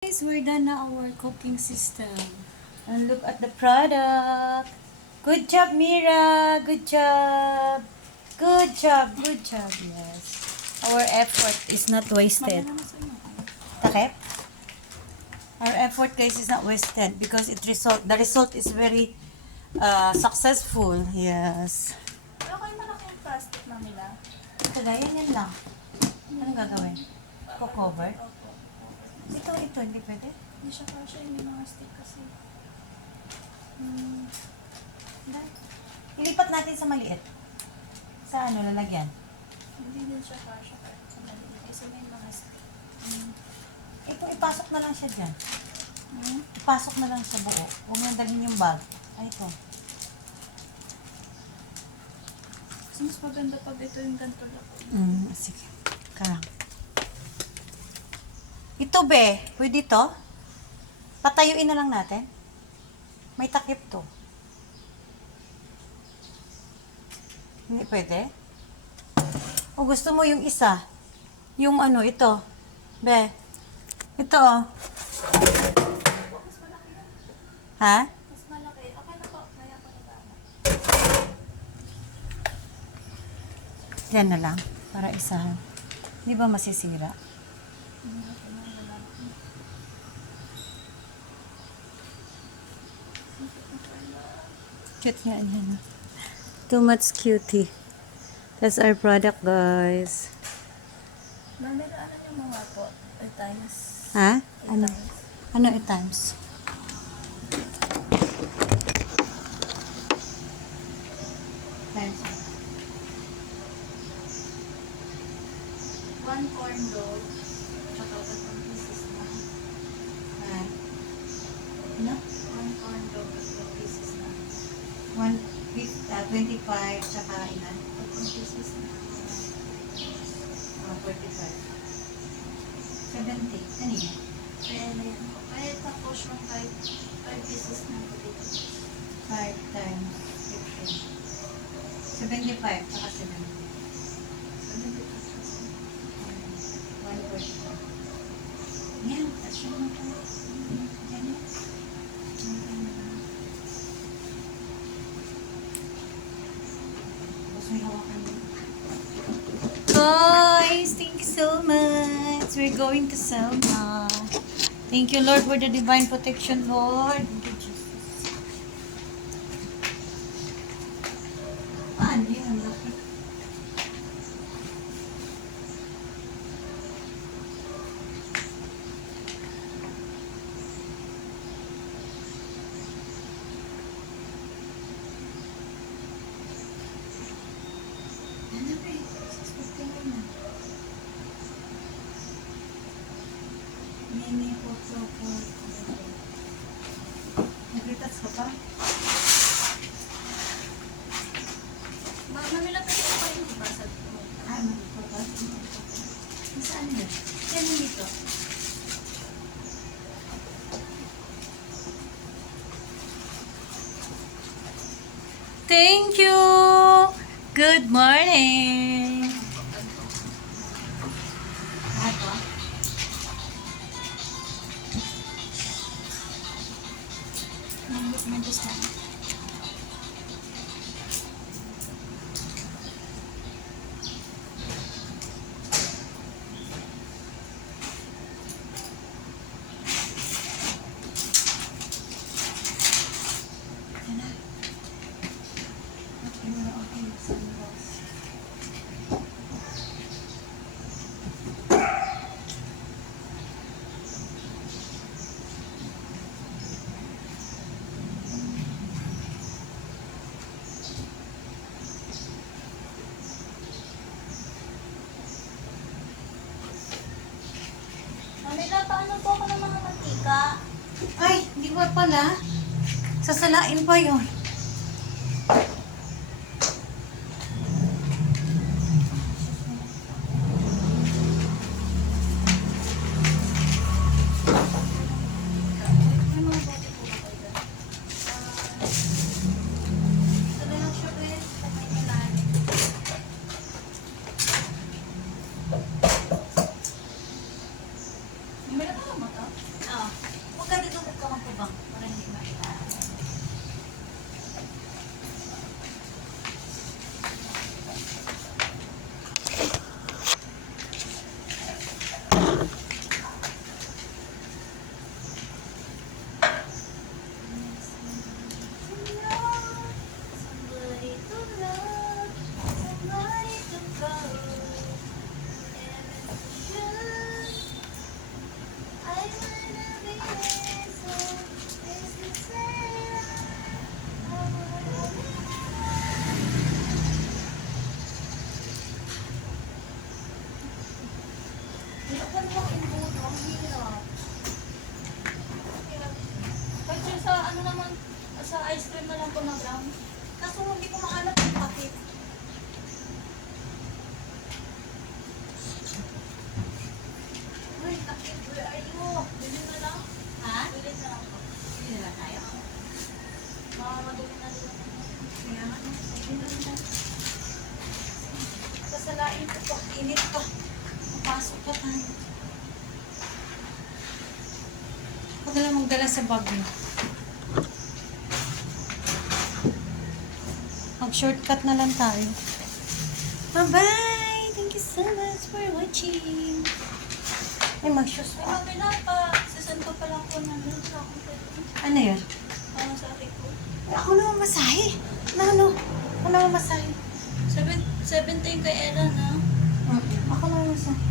Guys, we're done na our cooking system. And look at the product. Good job, Mira. Good job. Good job. Good job. Yes. Our effort is not wasted. Takip? Our effort, guys, is not wasted because the result is very successful. Yes. Pero kayo malaking plastic na nila. Kagaya yan lang. Anong gagawin? Cover? Ito, hindi pwede? Hindi siya kasha, hindi mga stick kasi. Ilipat natin sa maliit. Sa ano, lalagyan? Hindi din siya kasha kahit sa maliit. Kasi may mga stick. Ito, ipasok na lang siya dyan. Ipasok na lang sa buo. Huwag nang dalhin yung bag. Ay, ito. Kasi mas maganda pag ito yung ganito lang. Sige. Karang. Ito, be. Pwede ito? Patayuin na lang natin. May takip to. Hindi pwede? O gusto mo yung isa? Yung ano, ito. Be. Ito, oh. Mas malaki yan. Ha? Mas malaki. Okay na po. Kaya ko na ba? Yan na lang. Para isahan. Di ba masisira? Cute nga yan. Too much cutie. That's our product, guys. Mami, ano yung mga po? 8 times. Ha? 8 Ano? times. Ano times? Times. 1 corn dog. Tsaka 1 pieces na. Ha? Ano? 1 corn dog at 2 pieces na. 25, tsaka ilan? 2 pieces na. 45. 70. Ano yan? Kaya na yan po. Kaya tapos yung 5 pieces na potatoes. 5 times 15. 75, tsaka 70. 145. Yan, kasya mo ito. Yan yan. Tapos may hawakan mo. Guys, thank you so much. We're going to sell now. Thank you, Lord, for the divine protection, Lord. Thank you, Jesus. Paano yun? Ang laki. Ano ba eh? 6:51 na. Mini photo po. Nag-retouch ka pa? Mami, lapit ko pa yung basa. Ah, mag-retouch. Nasaan yun? Yan yung dito. Thank you! Good morning! Ako? Mandos na. Yan na. Okay na, okay. Sandals. Mami, paano po ako ng mga mantika? Ay, hindi ba pala? Sasalain pa yun. May mga bote po ba kayo dyan? Ito na lang siya, Ben. Sa may ilalim. May meron ka ba ito? Oo. Nasa ice cream na lang po na brown. Kaso hindi ko mahanap yung pakit. Uy, pakit, where are you? Bilhin na lang. Ha? Bilhin na lang po. Hindi na lang tayo. Madumi na lang. Kaya nga, no? Bilhin na lang. Sasalain ko po. Init pa. Papasok pa tayo. Huwag na lang magdala sa bag mo. Mag-shortcut na lang tayo. Bye-bye! Thank you so much for watching. Ay, mag-shoes Ay, pa. mami na pa. Sasend ko pa lang po na doon sa akong pwede. Ano yan? Sa akin ko. Ay, ako naman masahe. Ano? Ako naman masahe. 17 kay Ella na. Ako naman masahe.